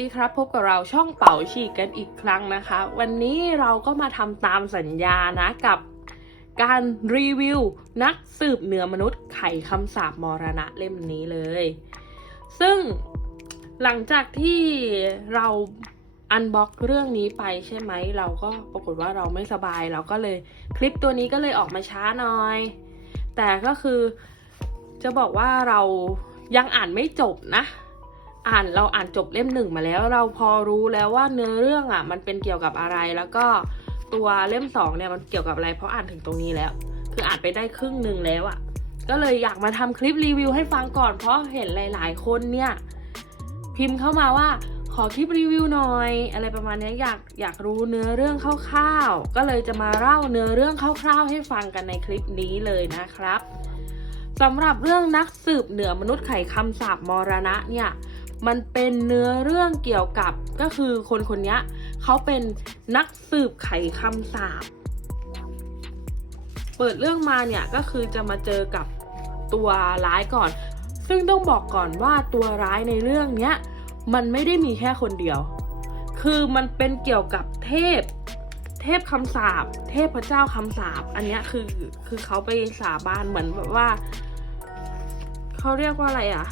ดีครับพบกับเราช่องเป่าฉีกกันอีกครั้งนะคะ วันนี้เราก็มาทำตามสัญญานะกับการรีวิว นักสืบเหนือมนุษย์ไขคำสาปมรณะเล่มนี้เลย ซึ่งหลังจากที่เราอันบ็อกเรื่องนี้ไปใช่ไหม เราก็ปรากฏว่าเราไม่สบายเราก็เลยคลิปตัวนี้ก็เลยออกมาช้าหน่อย แต่ก็คือจะบอกว่าเรายังอ่านไม่จบนะ อ่านเราอ่านจบเล่มหนึ่งมาแล้วเราพอรู้แล้วว่าเนื้อเรื่องอะ มันเป็นเกี่ยวกับอะไรแล้วก็ตัวเล่มสองเนี่ยมันเกี่ยวกับอะไร เพราะอ่านถึงตรงนี้แล้ว คืออ่านไปได้ครึ่งหนึ่งแล้วอะ ก็เลยอยากมาทำคลิปรีวิวให้ฟังก่อน เพราะเห็นหลาย ๆ คนเนี่ย พิมพ์เข้ามาว่าขอคลิปรีวิวหน่อย อะไรประมาณนี้อยากอยากรู้เนื้อเรื่องคร่าวๆก็เลยจะมาเล่าเนื้อเรื่องคร่าว ๆ ให้ฟังกันในคลิปนี้เลยนะครับสำหรับเรื่องนักสืบเหนือมนุษย์ไขคำสาปมรณะเนี่ย มันเป็นเนื้อเรื่องเกี่ยวกับก็คือคนคนนี้เขาเป็นนักสืบไขคำสาปเปิดเรื่องมาเนี่ยก็คือจะมาเจอกับตัวร้ายก่อน ซึ่งต้องบอกก่อนว่าตัวร้ายในเรื่องเนี้ยมันไม่ได้มีแค่คนเดียว คือมันเป็นเกี่ยวกับเทพ เทพคำสาปเทพพระเจ้าคำสาปอันนี้คือคือเขาไปสาบานเหมือนแบบว่า เขาเรียกว่าอะไรอะ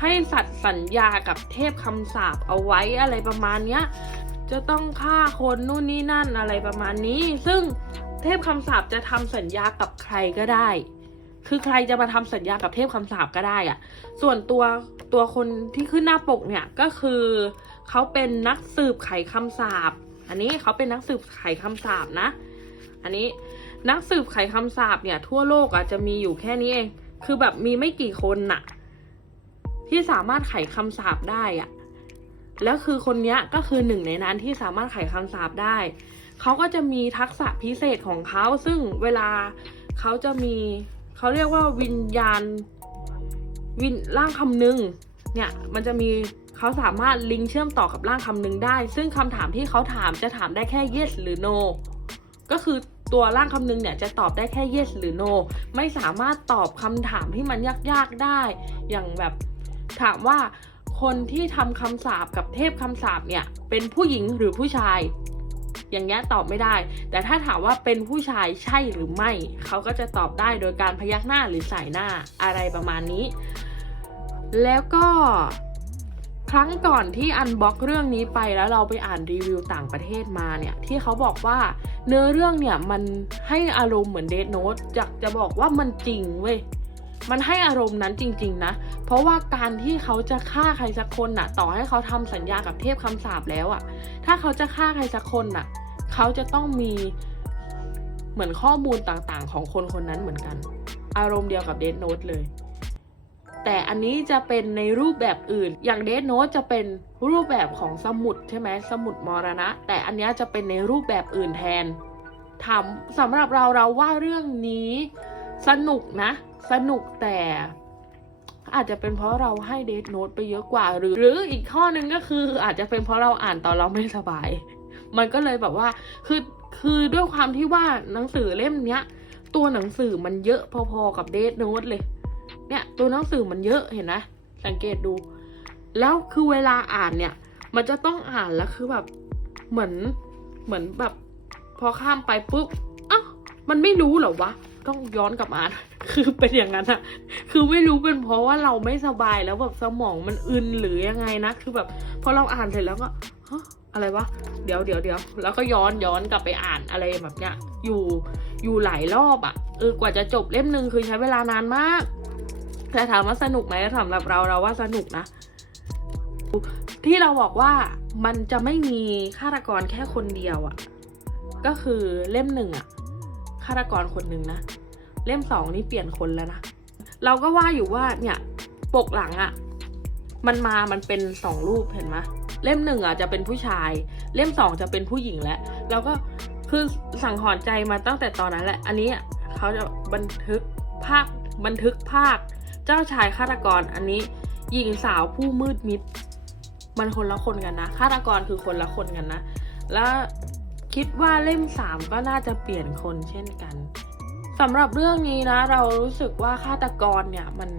ให้สัตว์สัญญากับเทพคำสาปเอาไว้อะไรประมาณเนี้ยจะต้องฆ่าคนนู่นนี่นั่นอะไรประมาณนี้ ซึ่งเทพคำสาปจะทำสัญญากับใครก็ได้ คือใครจะมาทำสัญญากับเทพคำสาปก็ได้อะส่วนตัวตัวคนที่ขึ้นหน้าปกเนี่ยก็คือเขาเป็นนักสืบไขคำสาปอันนี้เขาเป็นนักสืบไขคำสาปนะ อันนี้นักสืบไขคำสาปเนี่ยทั่วโลกอะจะมีอยู่แค่นี้เอง คือแบบมีไม่กี่คนน่ะ ที่สามารถไขคำสาปได้อะแล้วคือคนเนี้ยก็คือหนึ่งในนั้นที่สามารถไขคำสาปได้ เขาก็จะมีทักษะพิเศษของเขาซึ่งเวลาเขาจะมีเขาเรียกว่าวิญญาณวินร่างคำนึงเนี่ยมันจะมีเขาสามารถลิงก์เชื่อมต่อกับร่างคำนึงได้ ซึ่งคำถามที่เขาถามจะถามได้แค่ yes หรือ no ก็คือตัวร่างคำนึงเนี่ยจะตอบได้แค่ yes หรือ no ไม่สามารถตอบคำถามที่มันยากๆได้ อย่างแบบ ถามว่าคนที่ทำคำสาปกับเทพคำสาปเนี่ย เป็นผู้หญิงหรือผู้ชาย อย่างเงี้ยตอบไม่ได้ แต่ถ้าถามว่าเป็นผู้ชายใช่หรือไม่ เขาก็จะตอบได้โดยการพยักหน้าหรือสายหน้าอะไรประมาณนี้ แล้วก็ครั้งก่อนที่อันบ็อกเรื่องนี้ไปแล้วเราไปอ่านรีวิวต่างประเทศมาเนี่ย ที่เขาบอกว่าเนื้อเรื่องเนี่ยมันให้อารมณ์เหมือนเดทโนตอยากจะบอกว่ามันจริงเว้ย มันให้อารมณ์นั้นจริง ๆ นะ เพราะว่าการที่เขาจะฆ่าใครสักคนน่ะ ต่อให้เขาทำสัญญากับเทพคำสาปแล้วอะถ้าเขาจะฆ่าใครสักคนน่ะ เขาจะต้องมีเหมือนข้อมูลต่างๆ ของคนคนนั้นเหมือนกัน อารมณ์เดียวกับเดทโนตเลย แต่อันนี้จะเป็นในรูปแบบอื่น อย่างเดทโนตจะเป็นรูปแบบของสมุดใช่ไหมสมุดมรณะ แต่อันนี้จะเป็นในรูปแบบอื่นแทนถามสำหรับเราเราว่าเรื่องนี้ สนุกนะ สนุกแต่อาจจะเป็นเพราะเราให้เดทโนตไปเยอะกว่าหรือ หรืออีกข้อหนึ่งก็คืออาจจะเป็นเพราะเราอ่านตอนเราไม่สบาย มันก็เลยแบบว่าคือคือด้วยความที่ว่าหนังสือเล่มเนี้ย ตัวหนังสือมันเยอะพอๆกับเดทโนตเลย เนี่ย ตัวหนังสือมันเยอะเห็นไหมสังเกตดู แล้วคือเวลาอ่านเนี่ย มันจะต้องอ่านแล้วคือแบบเหมือนเหมือนแบบ พอข้ามไปปุ๊บอ้าวมันไม่รู้เหรอวะ ต้องย้อนกลับมาอ่านคือเป็นอย่างนั้นอะคือไม่รู้เป็นเพราะว่าเราไม่สบายแล้วแบบสมองมันอึนหรือยังไงนะ คือแบบพอเราอ่านเสร็จแล้วก็ฮะอะไรวะ เดี๋ยวเดี๋ยวเดี๋ยวแล้วก็ย้อนย้อนกลับไปอ่านอะไรแบบเนี้ย อยู่อยู่หลายรอบอะเออกว่าจะจบเล่มหนึ่งคือใช้เวลานานมาก แต่ถามว่าสนุกไหมสำหรับเราเราว่าสนุกนะ ที่เราบอกว่ามันจะไม่มีฆาตกรแค่คนเดียวอะก็คือเล่มหนึ่งอะ ฆาตกรคนหนึ่งนะ เล่มสองนี่เปลี่ยนคนแล้วนะ เราก็ว่าอยู่ว่าเนี่ยปกหลังอะมันมามันเป็นสองรูปเห็นไหมเล่มหนึ่งอะจะเป็นผู้ชาย เล่มสองจะเป็นผู้หญิงแล้วแล้วก็คือสั่งหอนใจมาตั้งแต่ตอนนั้นแหละ อันนี้เขาจะบันทึกภาคบันทึกภาค เจ้าชายฆาตกรอันนี้หญิงสาวผู้มืดมิด มันคนละคนกันนะฆาตกรคือคนละคนกันนะ แล้ว คิดว่าเล่มสามก็น่าจะเปลี่ยนคนเช่นกันสำหรับเรื่องนี้นะ เรารู้สึกว่าฆาตกรเนี่ยมัน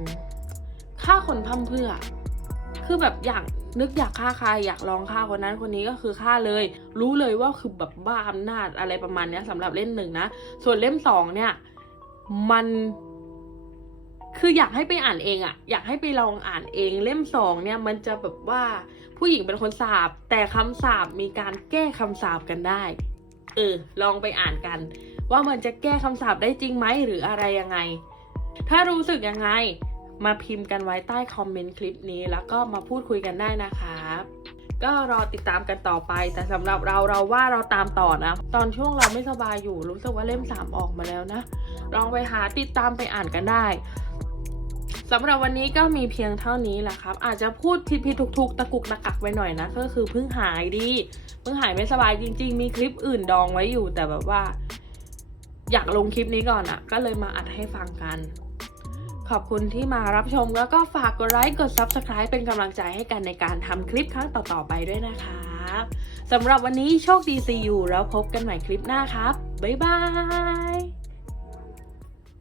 ฆ่าคนพร่ำเพื่อ คือแบบอยากนึกอยากฆ่าใครอยากลองฆ่าคนนั้นคนนี้ก็คือฆ่าเลย รู้เลยว่าคือแบบบ้าอำนาจอะไรประมาณนี้สำหรับเล่มหนึ่งนะ ส่วนเล่มสองเนี่ย มัน คืออยากให้ไปอ่านเองอะอยากให้ไปลองอ่านเองเล่มสองเนี่ยมันจะแบบว่าผู้หญิงเป็นคนสาบ แต่คำสาบมีการแก้คำสาบกันได้ เออ ลองไปอ่านกัน ว่ามันจะแก้คำสาบได้จริงไหมหรืออะไรยังไง ถ้ารู้สึกยังไงมาพิมพ์กันไว้ใต้คอมเมนต์คลิปนี้ แล้วก็มาพูดคุยกันได้นะครับก็รอติดตามกันต่อไป แต่สำหรับเราเราว่าเราตามต่อนะ ตอนช่วงเราไม่สบายอยู่รู้สึกว่าเล่มสามออกมาแล้วนะ ลองไปหาติดตามไปอ่านกันได้ สำหรับวันนี้ก็มีเพียงเท่านี้แหละครับ อาจจะพูดผิดผิดทุกๆ ตะกุกตะกักไปหน่อยนะ ก็คือเพิ่งหายดี เพิ่งหายไม่สบายจริง ๆ มีคลิปอื่นดองไว้อยู่ แต่แบบว่า อยากลงคลิปนี้ก่อนอะ่ะ ก็เลยมาอัดให้ฟังกัน ขอบคุณที่มารับชมแล้วก็ฝากกดไลค์กด Subscribe เป็นกำลังใจให้กันในการทำคลิปครั้งต่อๆไปด้วยนะคะสำหรับวันนี้โชคดีซีอยู่แล้วพบกันใหม่คลิปหน้าครับ บ๊ายบาย